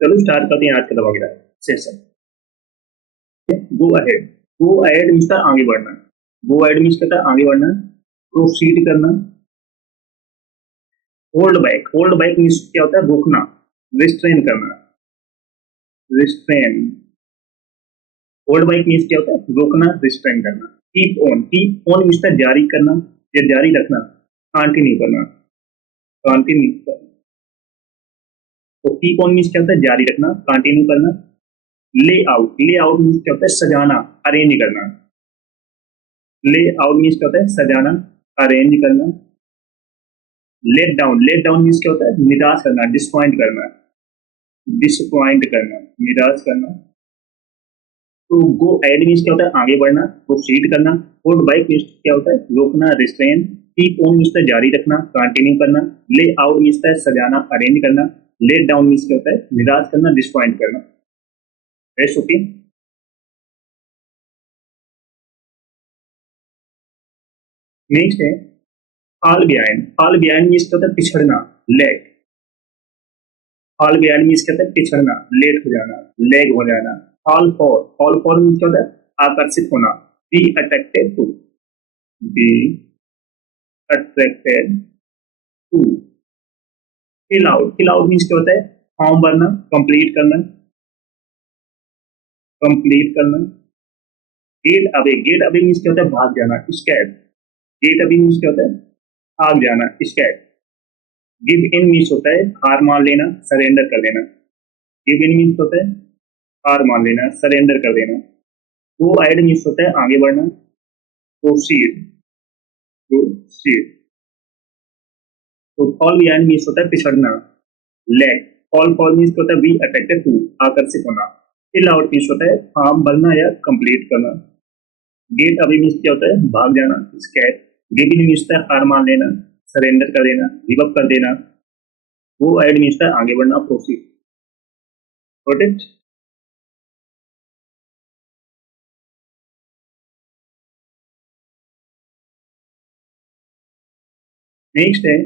चलो स्टार्ट करते हैं आज का दवा session. Go ahead, go ahead means का आगे बढ़ना, गो अहेड मीन्स कहता है आगे बढ़ना, प्रोसीड करना। Hold back, hold back means क्या होता है रोकना, रिस्ट्रेन करना, रिस्ट्रेन। होल्ड बैक मीन्स क्या होता है रोकना, रिस्ट्रेन करना। Keep on, keep on means जारी करना या जारी रखना, कंटिन्यू करना, कंटिन्यू करना। तो कीप ऑन मीन्स क्या होता है जारी रखना, कंटिन्यू करना। ले आउट, ले आउट मीन्स क्या होता है सजाना, अरेंज करना। ले आउट मीन्स क्या होता है सजाना, अरेंज करना। Let down, let down means क्या होता है निराश करना, डिसपॉइंट करना, डिसपॉइंट करना, निराश करना। तो गो एड मीन्स क्या होता है आगे बढ़ना, प्रोसीड करना। होल्ड बैक मीन्स क्या होता है रोकना, रिस्ट्रेन। कीप ऑन मीन्स जारी रखना, कंटिन्यू करना। ले आउट मीन्स सजाना, अरेंज करना। लेट डाउन मीन्स क्या होता है निराश करना, डिसपॉइंट करना। Rest okay. नेक्स्ट है fall behind, fall behind means क्या होता है पिछड़ना, लेग। फॉल बिहाइंड मीन्स क्या होता है पिछड़ना, लेट हो जाना, लेग हो जाना। Fall for, fall for means क्या होता है आकर्षित होना, be attracted to, be attracted to. Fill out, fill out means क्या होता है फॉर्म भरना, कंप्लीट करना, कंप्लीट करना। Get away, get away means क्या होता है भाग जाना, स्कैप। गेट अवे मीन्स क्या होता है भाग जाना, स्कैप। गिव इन मीन्स होता है हार मान लेना, सरेंडर कर देना। गिव इन मीन्स होता है हार मान लेना, सरेंडर कर देना। गो अहेड मीन्स होता है आगे बढ़ना, प्रोसीड, प्रोसीड। तो फॉल बिहाइंड मीन्स होता है पिछड़ना, लैग। फॉल फॉल मीन्स होता है बी अट्रैक्टेड टू, आकर्षित होना। फिल आउट मीन्स होता है फॉर्म भरना या कंप्लीट करना। गेट अवे मीन्स क्या होता है भाग जाना, स्कैप। गिव इन मीन्स हार मान लेना, सरेंडर कर देना, गिव अप कर देना। वो एड मीन्स आगे बढ़ना, प्रोसीड। Got it. नेक्स्ट है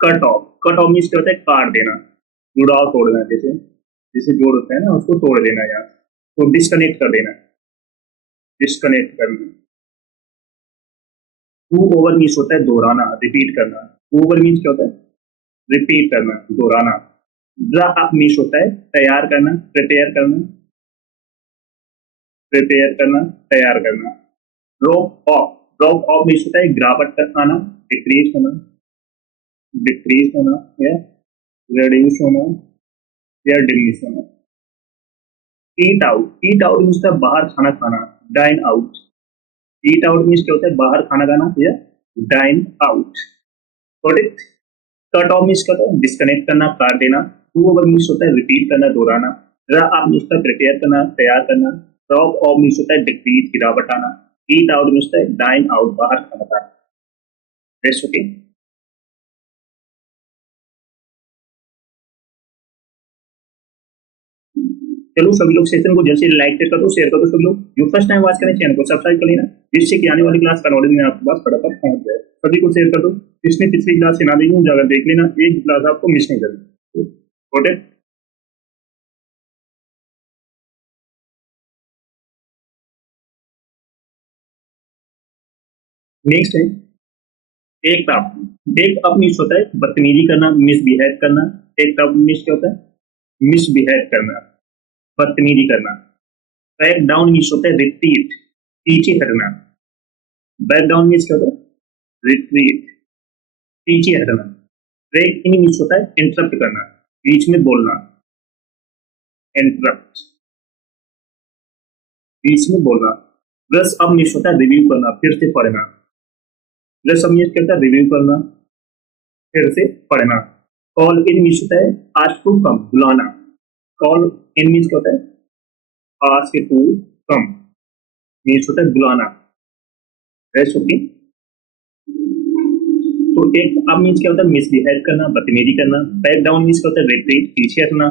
cut off, cut off means क्या होता है काट देना, जुड़ाव तोड़ना, जैसे जैसे जोड़ होता है ना उसको तोड़ देना, यहाँ तो डिस्कनेक्ट कर देना, डिस्कनेक्ट करना। टू ओवर मीन्स होता है दोहराना, रिपीट करना। टू ओवर मीन्स क्या होता है रिपीट करना, दोहराना। ड्रा अप मीन्स होता है तैयार करना, प्रिपेयर करना, प्रिपेयर करना, तैयार करना। Drop of, drop of means होता है गिरावट कर आना, डिक्रीज होना, डिक्रीज होना या रेड्यूस होना या डिमिनिश होना। Eat out, eat out means होता है बाहर खाना खाना, dine out. Eat out means क्या होता है बाहर खाना खाना या dine out. Got it. Cut off means क्या होता है डिस्कनेक्ट करना, काट देना। टू ओवर मीन्स होता है रिपीट करना, दोहराना। ड्रा अप मीन्स होता है प्रिपेयर करना, तैयार करना। ड्रॉप ऑफ मीन्स होता है डिक्रीज, गिरावट आना। ईट आउट मीन्स होता है डाइन आउट, बाहर खाना खाना। Rest okay. चलो सभी लोग सेशन को जल्द से लाइक कर दो, शेयर कर दो। सभी लोग जो फर्स्ट टाइम वॉच करें चैनल को सब्सक्राइब कर लेना, जिससे कि आने वाली क्लास का नॉलेज आपके पास फटाफट पहुंच जाए। सभी को शेयर कर दो, जिसने पिछली क्लास से ना देखी जाकर देख लेना, एक क्लास आपको मिस नहीं करनी। ओके। नेक्स्ट है एक अप, एक अप मीन्स होता है बदतमीजी करना, मिसबिहेव करना। एक अप मीन्स क्या होता है मिसबिहेव करना, बदतमीजी करना। बैक डाउन मीन्स होता है रिट्रीट, पीछे हटना। बैक डाउन मीन्स क्या होता है रिट्रीट, पीछे हटना। ब्रेक इन मीन्स होता है इंटरप्ट करना, बीच में बोलना, इंटरप्ट, बीच में बोलना। ब्रश अप मीन्स होता है रिव्यू करना, फिर से पढ़ना। ब्रश अप मीन्स क्या होता है रिव्यू करना, फिर से पढ़ना। कॉल इन मीन्स होता है आस्क टू कम, बुलाना। कॉल इन मीन्स क्या होता है आस्क टू कम, मीन्स होता है बुलाना। Rest okay. तो एक अब मीन्स क्या होता है मिसबिहेव करना, बदतमीजी करना। बैक डाउन मीन्स क्या होता है रिट्रीट, पीछे हटना।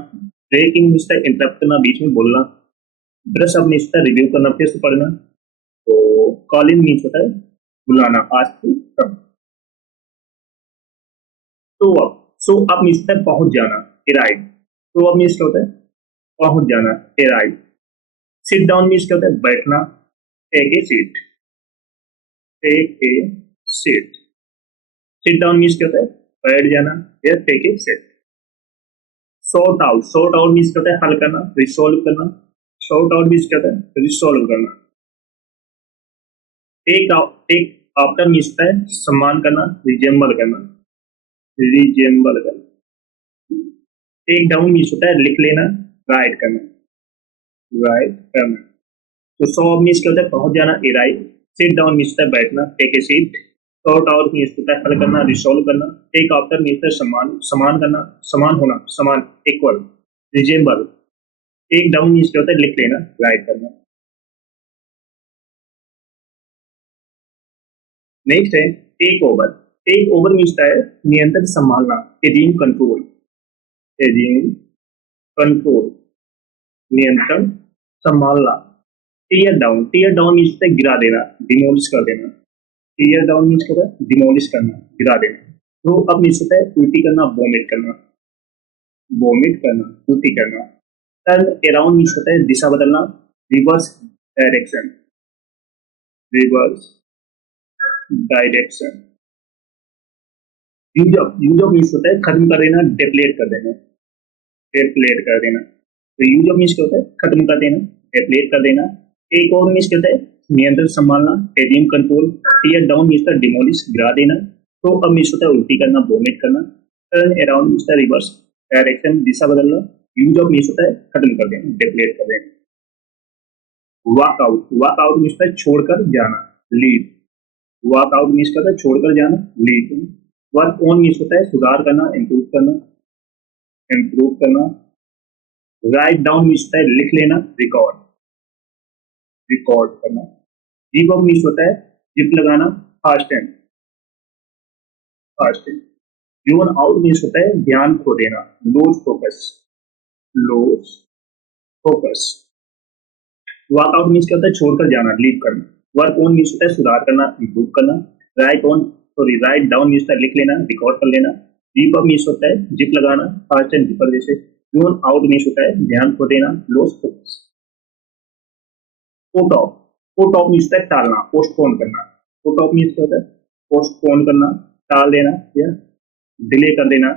ब्रेक इन मीन्स होता है इंटरप्ट करना, बीच में बोलना। ब्रश अप मीन्स होता है रिव्यू करना, फिर से पढ़ना। तो कॉल इन मीन्स होता है बुलाना, ask to come. Show up, show up means होता है पहुंच जाना, अराइव। तो अब मीन्स क्या होता है, पहुंच जाना, अराइव। सिट डाउन मीन्स क्या होता है, बैठना, take a seat, take a seat. Sit down means क्या होता है, बैठ जाना या take a seat. Sort out means क्या होता है, हल करना, रिसॉल्व करना। सॉर्ट आउट मीन्स क्या होता है, रिसॉल्व करना। टेक आफ्टर मीन्स होता है सम्मान करना, रिजेंबल करना, रिजेंबल करना। टेक डाउन मीन्स होता है लिख लेना, राइट करना, राइट करना। तो सॉ मीन्स क्या होता है, पहुंच जाना, अराइव। सिट डाउन मीन्स होता है बैठना, take a seat. Sort out means होता है हल करना, रिसॉल्व करना। टेक आफ्टर मीन्स होता है सम्मान, समान करना, समान होना, समान, equal, resemble. Take down means क्या होता है, लिख लेना, राइट करना। नेक्स्ट है take over. Take over means है नियंत्रण संभालना, एज्यूम कंट्रोल, एज्यूम कंट्रोल, नियंत्रण संभालना। टीयर डाउन मीन्स है गिरा देना, डिमोलिश कर देना। टीयर डाउन मीन्स क्या है, डिमोलिश करना, गिरा देना। थ्रो अप मीन्स होता है उल्टी करना, वोमिट करना, वोमिट करना, उल्टी करना। टर्न अराउंड मीन्स होता है दिशा बदलना, reverse direction, reverse direction. Use of means होता है खत्म कर देना, डेप्लेट कर देना, डेप्लेट कर देना। तो यूज ऑफ मीन्स क्या होता है, खत्म कर देना, डेप्लेट कर देना। टेक ओवर मीन्स क्या होता है, नियंत्रण संभालना, assume control. Tear down means होता है डिमोलिश, गिरा देना। तो अब मीन्स होता है उल्टी करना, वोमिट करना। टर्न अराउंड मीन्स होता है रिवर्स डायरेक्शन, दिशा बदलना। यूज ऑफ मीन्स होता है खत्म कर देना, डेप्लेट कर देना। वॉक आउट मीन्स होता है छोड़कर जाना, लीव। वॉक आउट मीन्स होता है छोड़कर जाना, लीव। वर्क ऑन मीन्स होता है सुधार करना, इम्प्रूव करना, इम्प्रूव करना। राइट डाउन मीन्स होता है लिख लेना, रिकॉर्ड, रिकॉर्ड करना। गिव अप मीन्स होता है जिप लगाना, fast and, fast and. Zone out means होता है ध्यान खो देना, loose focus, loose focus. Walkout means क्या होता है छोड़कर जाना, लीव करना। वर्क ऑन मीन्स होता है सुधार करना, इम्प्रूव करना। राइट डाउन मीन्स होता है लिख लेना, रिकॉर्ड कर लेना। गिव अप मीन्स होता है जिप लगाना, फास्ट एंड डिपर जैसे। जोन आउट मीन्स होता है ध्यान खो देना, loss focus. Put off, put off means होता है टालना, पोस्टपोन करना। पुट ऑफ मीन्स क्या होता है, पोस्टपोन करना, टाल देना या डिले कर देना।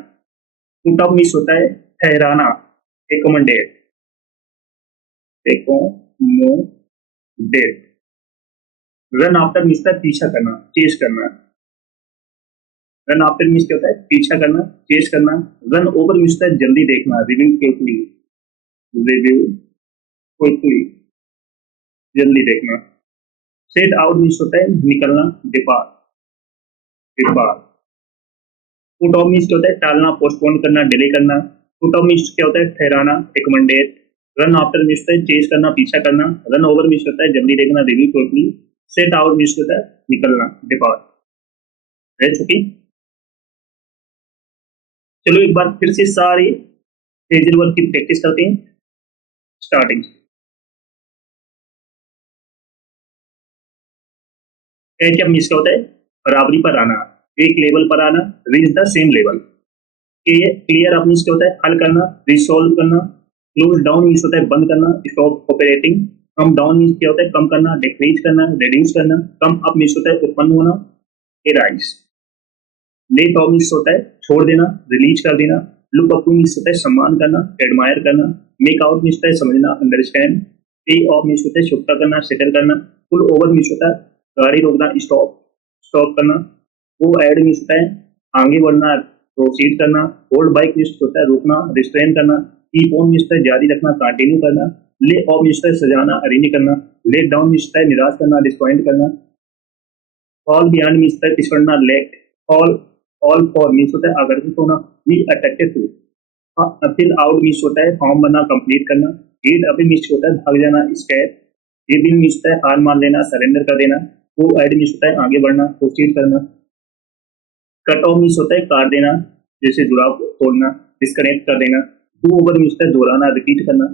पुट ऑफ मीन्स होता है ठहराना, accommodate, accommodate. Run after means होता है पीछा करना, चेस करना। रन आफ्टर मीन्स क्या होता है, पीछा करना, चेस करना। रन ओवर मीन्स होता है जल्दी देखना, रिव्यू क्विकली, रिव्यू क्विकली, जल्दी देखना। सेट आउट मीन्स होता है निकलना, depart, depart. Put off means क्या होता है टालना, पोस्टपोन करना, डिले करना। पुट ऑफ मीन्स क्या होता है ठहराना, रिकमेंडेड। रन आफ्टर मीन्स होता है चेस करना, पीछा करना। रन ओवर मीन्स होता है जल्दी देखना, review quickly. Set out means होता है निकलना, डिपार्ट। रह चुकी। चलो एक बार फिर से सारी फ्रेजल वर्ब की प्रैक्टिस करते हैं, स्टार्टिंग। कैचअप मीन्स क्या होता है बराबरी पर आना, एक लेवल पर आना, reach the same level. Clear up means क्या होता है हल करना, रिसॉल्व करना। क्लोज डाउन मीन्स होता है बंद करना, stop operating. Come down means क्या होता है कम करना, डिक्रीज करना, रिड्यूस करना। कम अप मीन्स होता है उत्पन्न होना, राइज। लेट ऑफ मीन्स होता है छोड़ देना, रिलीज कर देना। लुक अप टू मीन्स होता है सम्मान करना, एडमायर करना। मेक आउट मीन्स होता है समझना, अंडरस्टैंड। पे ऑफ मीन्स होता है चुकता करना, सेटल करना। फुल ओवर मीन्स होता है गाड़ी रोकना, स्टॉप, स्टॉप करना। वो एड मीन्स होता है आगे बढ़ना, प्रोसीड करना। होल्ड बाइक मीन्स होता है रोकना, रिस्ट्रेन करना। कीप ऑन मीन्स होता है जारी रखना, कंटिन्यू करना। ले ऑफ मीन्स होता है सजाना, अरेंज करना। लेट डाउन मीन्स होता है निराश करना, डिसपॉइंट करना। फॉल बियॉन्ड मीन्स होता है पिछड़ना, late. All all for means होता है आकर्षित होना, be attracted to. Fill out means होता है फॉर्म बनना, कंप्लीट करना। रीड अप मीन्स होता है भाग जाना, स्कैप। गिव इन मीन्स होता है हार मान लेना, सरेंडर कर देना। गो एड मीन्स होता है आगे बढ़ना, प्रोसीड करना। कट ऑफ मीन्स होता है काट देना, जैसे जुड़ाव तोड़ना, डिस्कनेक्ट कर देना। डू ओवर मीन्स होता है दोहराना, रिपीट करना।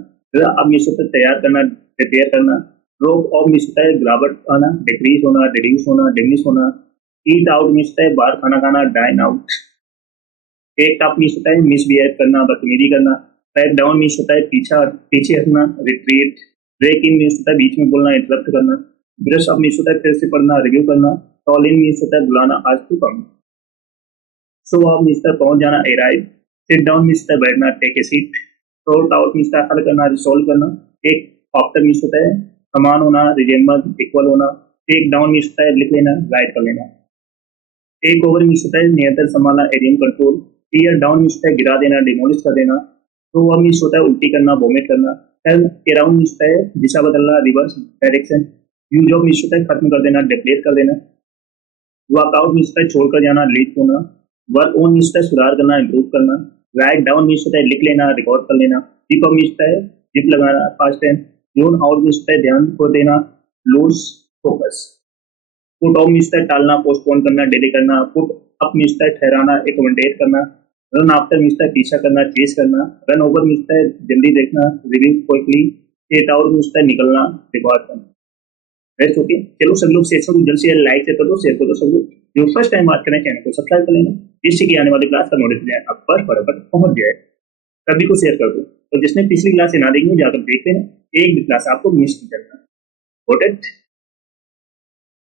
अब मीन्स होता है तैयार करना, रिपेयर करना। ड्रॉप ऑफ मीन्स होता है गिरावट आना, डिक्रीज होना, रिड्यूस होना, डिमिनिश होना। ईट आउट मीन्स होता है बाहर खाना खाना, dine out. Take up means होता है मिसबिहेव करना, बदतमीजी करना। बैक डाउन मीन्स होता है पीछे हटना, रिट्रीट। ब्रेक इन मीन्स होता है बीच में बोलना, इंटरप्ट करना। ब्रश अप मीन्स होता है फिर से पढ़ना, रिव्यू करना। कॉल इन मीन्स होता है बुलाना, ask to come. Show off means होता है पहुंच जाना, अराइव। सिट डाउन मीन्स होता है बैठना, take a seat. Sort out means होता है हल करना, रिसॉल्व करना। टेक आफ्टर मीन्स होता है समान होना, रिजेंबल, इक्वल होना। टेक डाउन मीन्स होता है लिख लेना, राइट कर लेना। टेक ओवर मीन्स होता है नियंत्रण संभालना, एरियम कंट्रोल। टीयर डाउन मीन्स होता है गिरा देना, डिमोलिश कर देना। थ्रो अप मीन्स होता है उल्टी करना, वोमिट करना। टर्न अराउंड मीन्स होता है दिशा बदलना, reverse direction. Use of means होता है खत्म कर देना, डिप्लेट कर देना। वर्कआउट मीन्स होता है छोड़कर जाना, लीक होना। वर्क ऑन मीन्स होता है सुधार करना, इम्प्रूव करना। राइट डाउन मीन्स होता है लिख लेना, रिकॉर्ड कर लेना। टिप अप मीन्स होता है जिप लगाना, fast time. Zone out means होता है ध्यान खो देना, loose focus. Put off means होता है टालना, पोस्टपोन करना, डिले करना। पुट अप मीन्स होता है ठहराना, एकोमोडेट करना। रन आफ्टर मीन्स होता है पीछा करना, चेस करना। रन ओवर मीन्स होता है जल्दी देखना, review quickly. Get out means होता है निकलना, रिकॉर्ड करना। बेस्ट ओके, चलो सब लोग सेशन को जल्द से जल्द लाइक कर दो, शेयर कर दो। सब लोग जो फर्स्ट टाइम बात करें चैनल को सब्सक्राइब कर लेना, जिससे कि आने वाली क्लास का नोटिफिकेशन आप पर फटाफट पहुंच जाए। सभी को शेयर कर दो, तो जिसने पिछली क्लास से ना देखी जाकर देख लेना, एक भी क्लास आपको मिस नहीं करना। Got it?